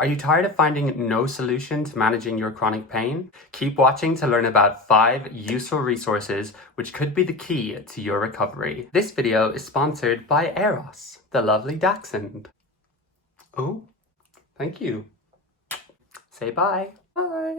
Are you tired of finding no solution to managing your chronic pain? Keep watching to learn about 5 useful resources which could be the key to your recovery. This video is sponsored by Eros, the lovely dachshund. Oh, thank you. Say bye. Bye.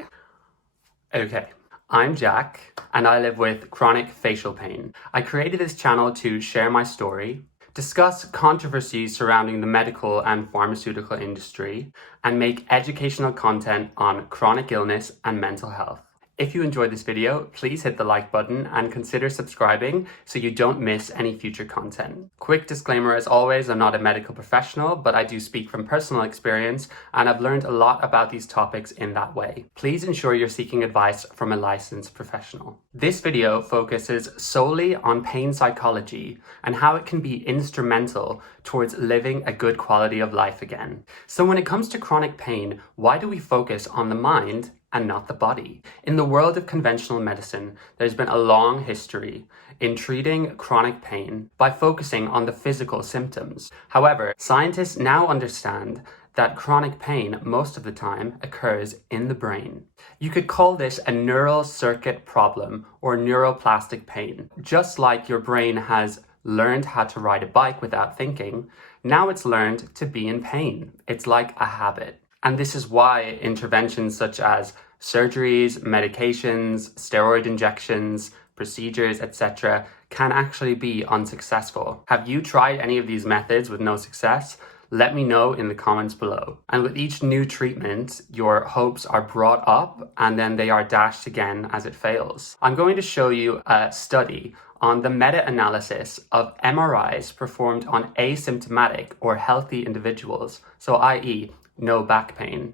Okay. I'm Jack, and I live with chronic facial pain. I created this channel to share my story, discuss controversies surrounding the medical and pharmaceutical industry, and make educational content on chronic illness and mental health. If you enjoyed this video, please hit the like button and consider subscribing so you don't miss any future content. Quick disclaimer as always, I'm not a medical professional, but I do speak from personal experience and I've learned a lot about these topics in that way. Please ensure you're seeking advice from a licensed professional. This video focuses solely on pain psychology and how it can be instrumental towards living a good quality of life again. So when it comes to chronic pain, why do we focus on the mind and not the body? In the world of conventional medicine, there's been a long history in treating chronic pain by focusing on the physical symptoms. However, scientists now understand that chronic pain most of the time occurs in the brain. You could call this a neural circuit problem or neuroplastic pain. Just like your brain has learned how to ride a bike without thinking, now it's learned to be in pain. It's like a habit. And this is why interventions such as surgeries, medications, steroid injections, procedures, etc. can actually be unsuccessful. Have you tried any of these methods with no success? Let me know in the comments below. And with each new treatment, your hopes are brought up and then they are dashed again as it fails. I'm going to show you a study on the meta-analysis of MRIs performed on asymptomatic or healthy individuals, so i.e., no back pain.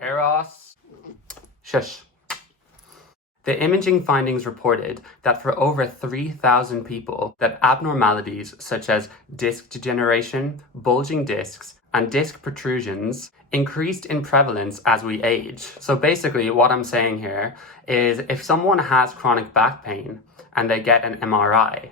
Eros. Shush. The imaging findings reported that for over 3,000 people, that abnormalities such as disc degeneration, bulging discs, and disc protrusions increased in prevalence as we age. So basically what I'm saying here is if someone has chronic back pain and they get an MRI,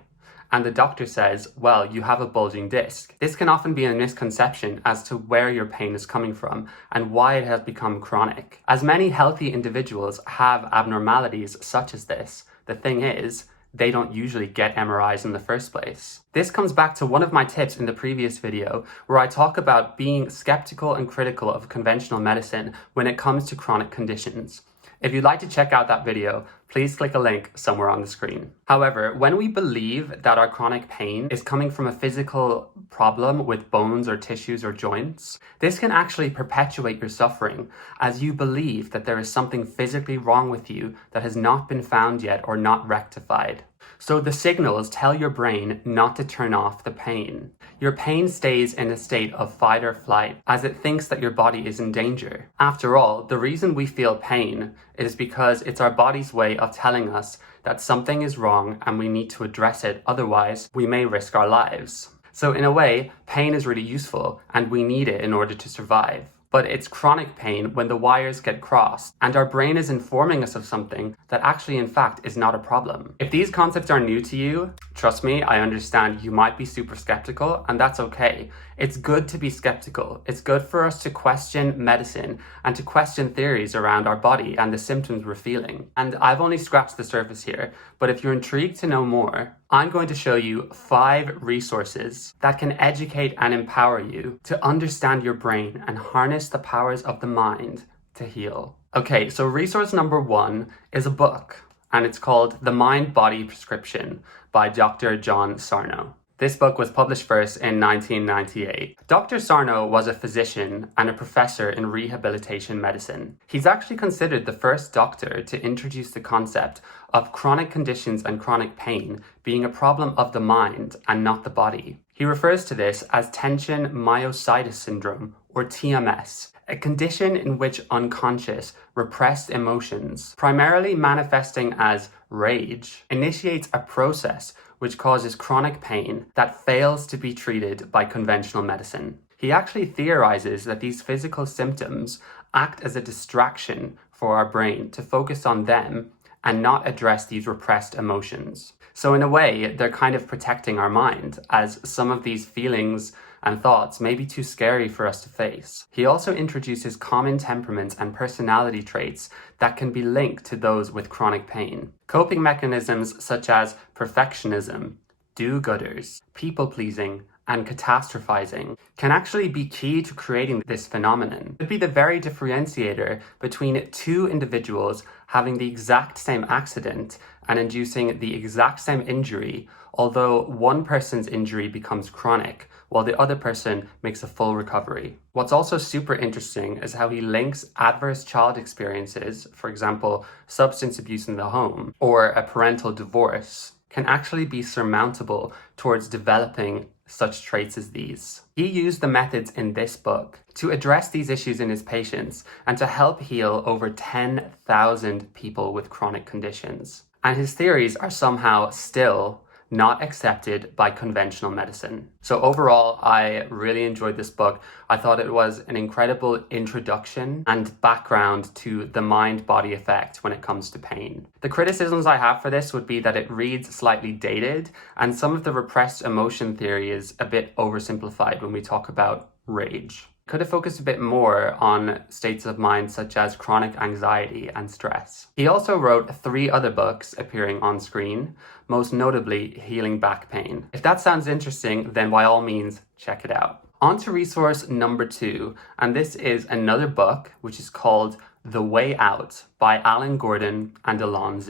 and the doctor says, well, you have a bulging disc, this can often be a misconception as to where your pain is coming from and why it has become chronic. As many healthy individuals have abnormalities such as this, the thing is, they don't usually get MRIs in the first place. This comes back to one of my tips in the previous video where I talk about being skeptical and critical of conventional medicine when it comes to chronic conditions. If you'd like to check out that video, please click a link somewhere on the screen. However, when we believe that our chronic pain is coming from a physical problem with bones or tissues or joints, this can actually perpetuate your suffering as you believe that there is something physically wrong with you that has not been found yet or not rectified. So the signals tell your brain not to turn off the pain. Your pain stays in a state of fight or flight as it thinks that your body is in danger. After all, the reason we feel pain is because it's our body's way of telling us that something is wrong and we need to address it, otherwise we may risk our lives. So in a way, pain is really useful and we need it in order to survive. But it's chronic pain when the wires get crossed and our brain is informing us of something that actually in fact is not a problem. If these concepts are new to you, trust me, I understand you might be super skeptical and that's okay. It's good to be skeptical. It's good for us to question medicine and to question theories around our body and the symptoms we're feeling. And I've only scratched the surface here, but if you're intrigued to know more, I'm going to show you 5 resources that can educate and empower you to understand your brain and harness the powers of the mind to heal. Okay, so resource number 1 is a book, and it's called The Mindbody Prescription by Dr. John Sarno. This book was published first in 1998. Dr. Sarno was a physician and a professor in rehabilitation medicine. He's actually considered the first doctor to introduce the concept of chronic conditions and chronic pain being a problem of the mind and not the body. He refers to this as tension myositis syndrome, or TMS, a condition in which unconscious, repressed emotions, primarily manifesting as rage, initiates a process which causes chronic pain that fails to be treated by conventional medicine. He actually theorizes that these physical symptoms act as a distraction for our brain to focus on them and not address these repressed emotions. So in a way, they're kind of protecting our mind, as some of these feelings and thoughts may be too scary for us to face. He also introduces common temperaments and personality traits that can be linked to those with chronic pain. Coping mechanisms such as perfectionism, do-gooders, people-pleasing, and catastrophizing can actually be key to creating this phenomenon. It would be the very differentiator between two individuals having the exact same accident and inducing the exact same injury, although one person's injury becomes chronic while the other person makes a full recovery. What's also super interesting is how he links adverse child experiences, for example, substance abuse in the home or a parental divorce, can actually be surmountable towards developing such traits as these. He used the methods in this book to address these issues in his patients and to help heal over 10,000 people with chronic conditions. And his theories are somehow still not accepted by conventional medicine. So overall, I really enjoyed this book. I thought it was an incredible introduction and background to the mind-body effect when it comes to pain. The criticisms I have for this would be that it reads slightly dated, and some of the repressed emotion theory is a bit oversimplified when we talk about rage. Could have focused a bit more on states of mind such as chronic anxiety and stress. He also wrote 3 other books appearing on screen, most notably Healing Back Pain. If that sounds interesting, then by all means, check it out. On to resource number 2, and this is another book which is called The Way Out by Alan Gordon and Alon.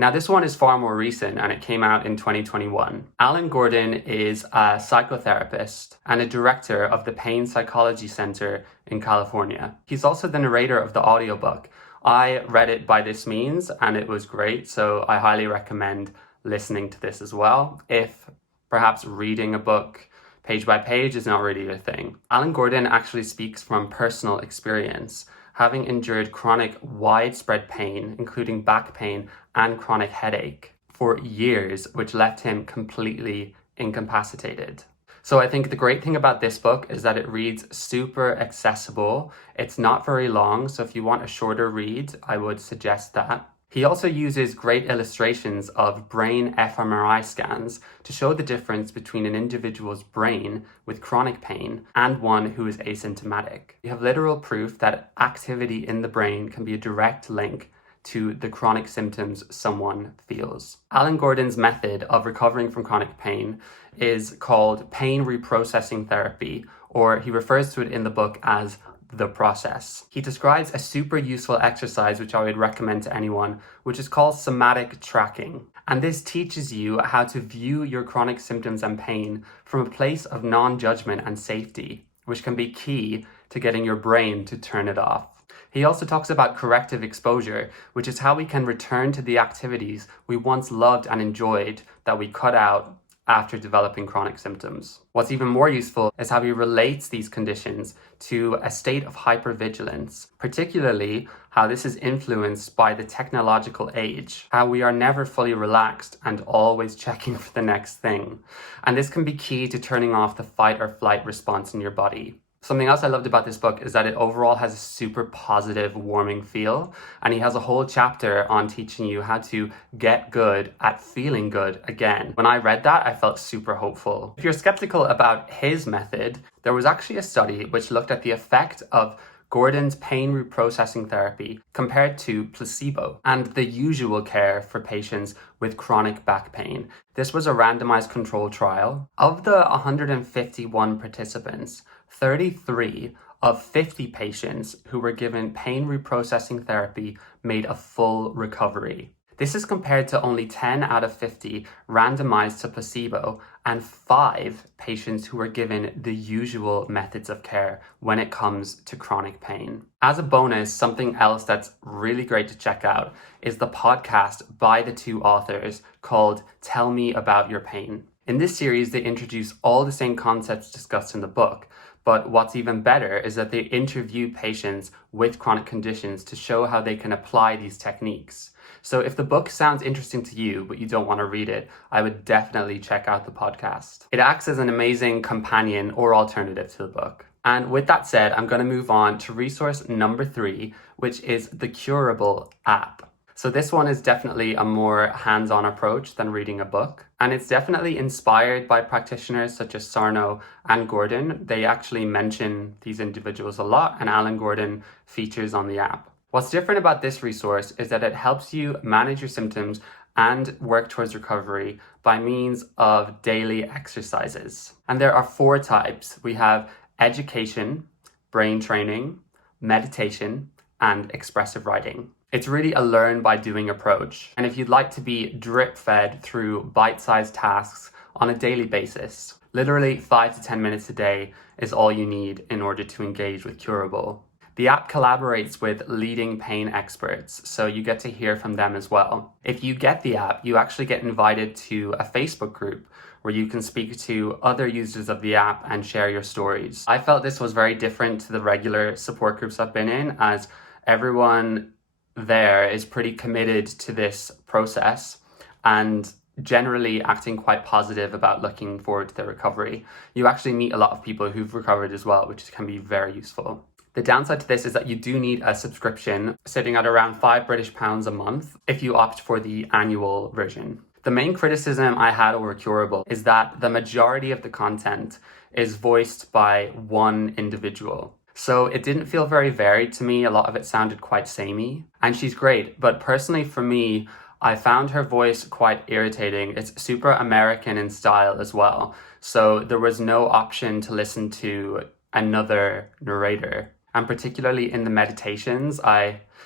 Now, this one is far more recent and it came out in 2021. Alan Gordon is a psychotherapist and a director of the Pain Psychology Center in California. He's also the narrator of the audiobook. I read it by this means and it was great, so I highly recommend listening to this as well, if perhaps reading a book page by page is not really your thing. Alan Gordon actually speaks from personal experience, having endured chronic widespread pain, including back pain and chronic headache, for years, which left him completely incapacitated. So I think the great thing about this book is that it reads super accessible. It's not very long, so if you want a shorter read, I would suggest that. He also uses great illustrations of brain fMRI scans to show the difference between an individual's brain with chronic pain and one who is asymptomatic. We have literal proof that activity in the brain can be a direct link to the chronic symptoms someone feels. Alan Gordon's method of recovering from chronic pain is called pain reprocessing therapy, or he refers to it in the book as the process. He describes a super useful exercise which I would recommend to anyone, which is called somatic tracking. And this teaches you how to view your chronic symptoms and pain from a place of non-judgment and safety, which can be key to getting your brain to turn it off. He also talks about corrective exposure, which is how we can return to the activities we once loved and enjoyed that we cut out after developing chronic symptoms. What's even more useful is how he relates these conditions to a state of hypervigilance, particularly how this is influenced by the technological age, how we are never fully relaxed and always checking for the next thing. And this can be key to turning off the fight or flight response in your body. Something else I loved about this book is that it overall has a super positive, warming feel, and he has a whole chapter on teaching you how to get good at feeling good again. When I read that, I felt super hopeful. If you're skeptical about his method, there was actually a study which looked at the effect of Gordon's pain reprocessing therapy compared to placebo and the usual care for patients with chronic back pain. This was a randomized control trial. Of the 151 participants, 33 of 50 patients who were given pain reprocessing therapy made a full recovery. This is compared to only 10 out of 50 randomized to placebo and 5 patients who were given the usual methods of care when it comes to chronic pain. As a bonus, something else that's really great to check out is the podcast by the 2 authors called Tell Me About Your Pain. In this series, they introduce all the same concepts discussed in the book, but what's even better is that they interview patients with chronic conditions to show how they can apply these techniques. So if the book sounds interesting to you, but you don't want to read it, I would definitely check out the podcast. It acts as an amazing companion or alternative to the book. And with that said, I'm going to move on to resource number 3, which is the Curable app. So this one is definitely a more hands-on approach than reading a book. And it's definitely inspired by practitioners such as Sarno and Gordon. They actually mention these individuals a lot, and Alan Gordon features on the app. What's different about this resource is that it helps you manage your symptoms and work towards recovery by means of daily exercises. And there are 4 types. We have education, brain training, meditation, and expressive writing. It's really a learn by doing approach. And if you'd like to be drip fed through bite-sized tasks on a daily basis, literally 5 to 10 minutes a day is all you need in order to engage with Curable. The app collaborates with leading pain experts, so you get to hear from them as well. If you get the app, you actually get invited to a Facebook group where you can speak to other users of the app and share your stories. I felt this was very different to the regular support groups I've been in, as everyone there is pretty committed to this process and generally acting quite positive about looking forward to their recovery. You actually meet a lot of people who've recovered as well, which can be very useful. The downside to this is that you do need a subscription sitting at around £5 a month if you opt for the annual version. The main criticism I had over Curable is that the majority of the content is voiced by one individual. So it didn't feel very varied to me. A lot of it sounded quite samey. And she's great, but personally for me, I found her voice quite irritating. It's super American in style as well. So there was no option to listen to another narrator. And particularly in the meditations,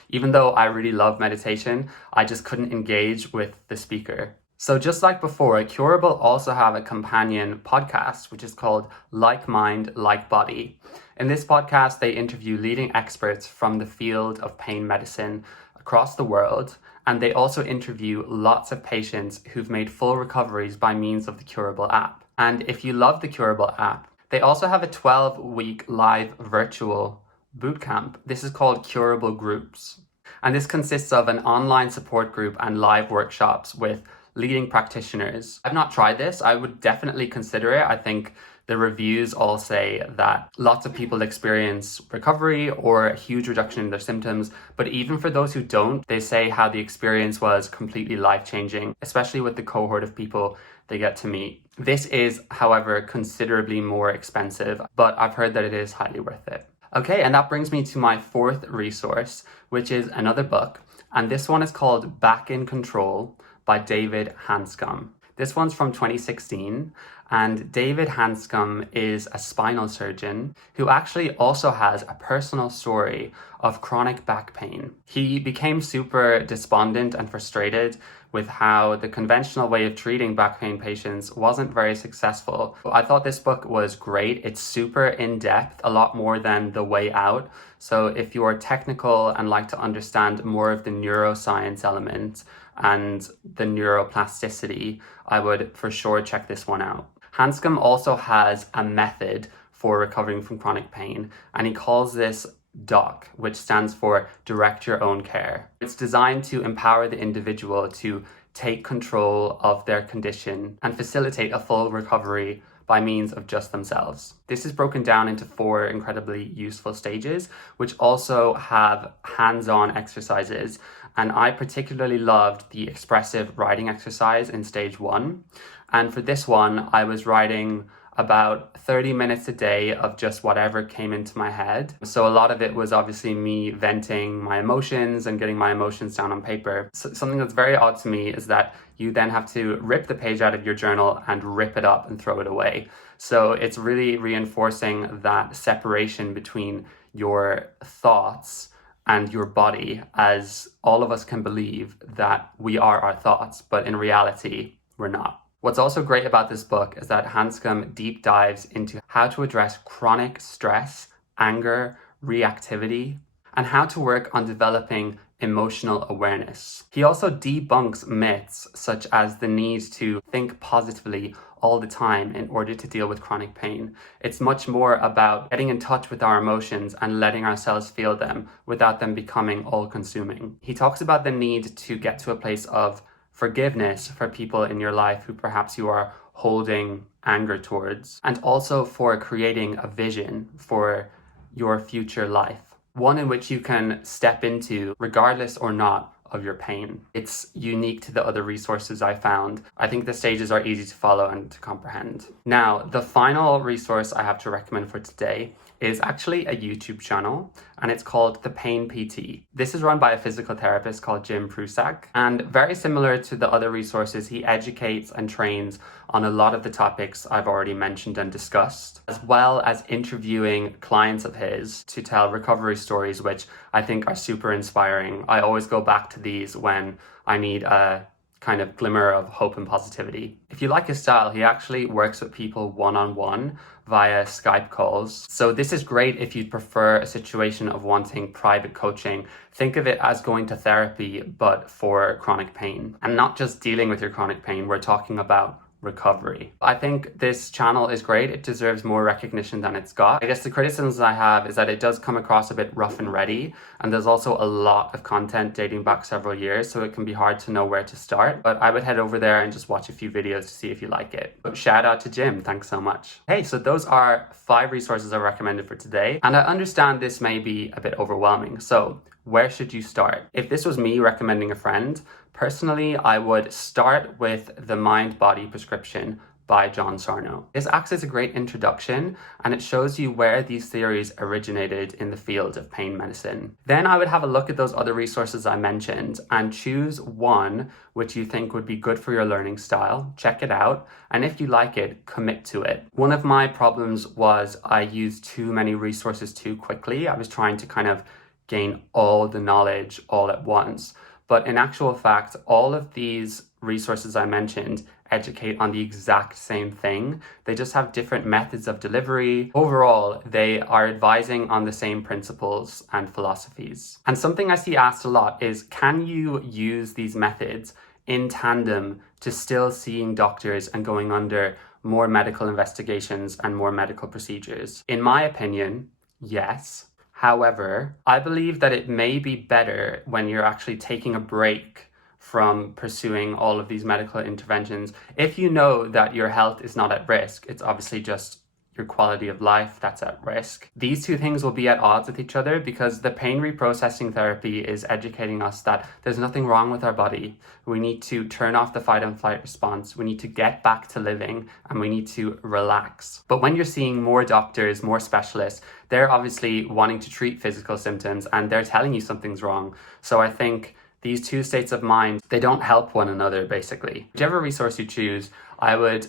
even though I really love meditation, I just couldn't engage with the speaker. So just like before, Curable also have a companion podcast, which is called Like Mind, Like Body. In this podcast, they interview leading experts from the field of pain medicine across the world. And they also interview lots of patients who've made full recoveries by means of the Curable app. And if you love the Curable app, they also have a 12-week live virtual bootcamp. This is called Curable Groups. And this consists of an online support group and live workshops with leading practitioners. I've not tried this. I would definitely consider it. I think the reviews all say that lots of people experience recovery or a huge reduction in their symptoms. But even for those who don't, they say how the experience was completely life-changing, especially with the cohort of people they get to meet. This is, however, considerably more expensive, but I've heard that it is highly worth it. Okay, and that brings me to my 4th resource, which is another book. And this one is called Back in Control by David Hanscom. This one's from 2016, and David Hanscom is a spinal surgeon who actually also has a personal story of chronic back pain. He became super despondent and frustrated with how the conventional way of treating back pain patients wasn't very successful. I thought this book was great. It's super in-depth, a lot more than The Way Out. So if you're technical and like to understand more of the neuroscience element and the neuroplasticity, I would for sure check this one out. Hanscom also has a method for recovering from chronic pain, and he calls this DOC, which stands for Direct Your Own Care. It's designed to empower the individual to take control of their condition and facilitate a full recovery by means of just themselves. This is broken down into 4 incredibly useful stages, which also have hands-on exercises. And I particularly loved the expressive writing exercise in stage 1. And for this one, I was writing about 30 minutes a day of just whatever came into my head. So a lot of it was obviously me venting my emotions and getting my emotions down on paper. So something that's very odd to me is that you then have to rip the page out of your journal and rip it up and throw it away. So it's really reinforcing that separation between your thoughts and your body, as all of us can believe that we are our thoughts, but in reality, we're not. What's also great about this book is that Hanscom deep dives into how to address chronic stress, anger, reactivity, and how to work on developing emotional awareness. He also debunks myths such as the need to think positively all the time in order to deal with chronic pain. It's much more about getting in touch with our emotions and letting ourselves feel them without them becoming all-consuming. He talks about the need to get to a place of forgiveness for people in your life who perhaps you are holding anger towards, and also for creating a vision for your future life, one in which you can step into regardless or not of your pain. It's unique to the other resources I found. I think the stages are easy to follow and to comprehend. Now, the final resource I have to recommend for today is actually a YouTube channel, and it's called The Pain PT. This is run by a physical therapist called Jim Prusak, and very similar to the other resources, he educates and trains on a lot of the topics I've already mentioned and discussed, as well as interviewing clients of his to tell recovery stories, which I think are super inspiring. I always go back to these when I need a kind of glimmer of hope and positivity. If you like his style, he actually works with people one-on-one via Skype calls. So this is great if you prefer a situation of wanting private coaching. Think of it as going to therapy, but for chronic pain. And not just dealing with your chronic pain, we're talking about recovery. I think this channel is great. It deserves more recognition than it's got. I guess the criticisms I have is that it does come across a bit rough and ready, and there's also a lot of content dating back several years, so it can be hard to know where to start. But I would head over there and just watch a few videos to see if you like it. But shout out to Jim, thanks so much. Hey, so those are 5 resources I recommended for today, and I understand this may be a bit overwhelming. So where should you start? If this was me recommending a friend, personally, I would start with the Mindbody prescription by John Sarno. This acts as a great introduction, and it shows you where these theories originated in the field of pain medicine. Then I would have a look at those other resources I mentioned and choose one which you think would be good for your learning style. Check it out, and if you like it, commit to it. One of my problems was I used too many resources too quickly. I was trying to kind of gain all the knowledge all at once. But in actual fact, all of these resources I mentioned educate on the exact same thing. They just have different methods of delivery. Overall, they are advising on the same principles and philosophies. And something I see asked a lot is, can you use these methods in tandem to still seeing doctors and going under more medical investigations and more medical procedures? In my opinion, yes. However, I believe that it may be better when you're actually taking a break from pursuing all of these medical interventions. If you know that your health is not at risk, it's obviously just your quality of life that's at risk. These two things will be at odds with each other because the pain reprocessing therapy is educating us that there's nothing wrong with our body. We need to turn off the fight and flight response. We need to get back to living, and we need to relax. But when you're seeing more doctors, more specialists, they're obviously wanting to treat physical symptoms and they're telling you something's wrong. So I think these two states of mind, they don't help one another basically. Whichever resource you choose, I would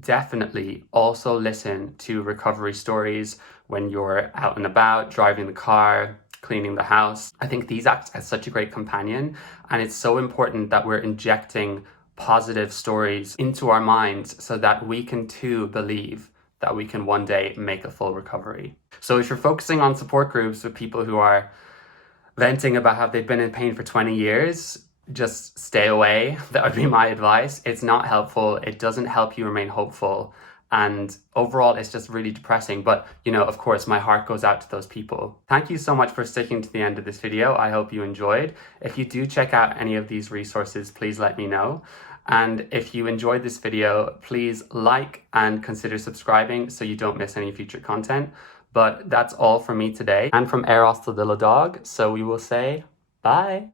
definitely also listen to recovery stories when you're out and about, driving the car, cleaning the house. I think these act as such a great companion, and it's so important that we're injecting positive stories into our minds so that we can too believe that we can one day make a full recovery. So if you're focusing on support groups with people who are venting about how they've been in pain for 20 years, just stay away. That would be my advice. It's not helpful. It doesn't help you remain hopeful. And overall, it's just really depressing. But, of course, my heart goes out to those people. Thank you so much for sticking to the end of this video. I hope you enjoyed. If you do check out any of these resources, please let me know. And if you enjoyed this video, please like and consider subscribing so you don't miss any future content. But that's all from me today and from Eros the little dog. So we will say bye.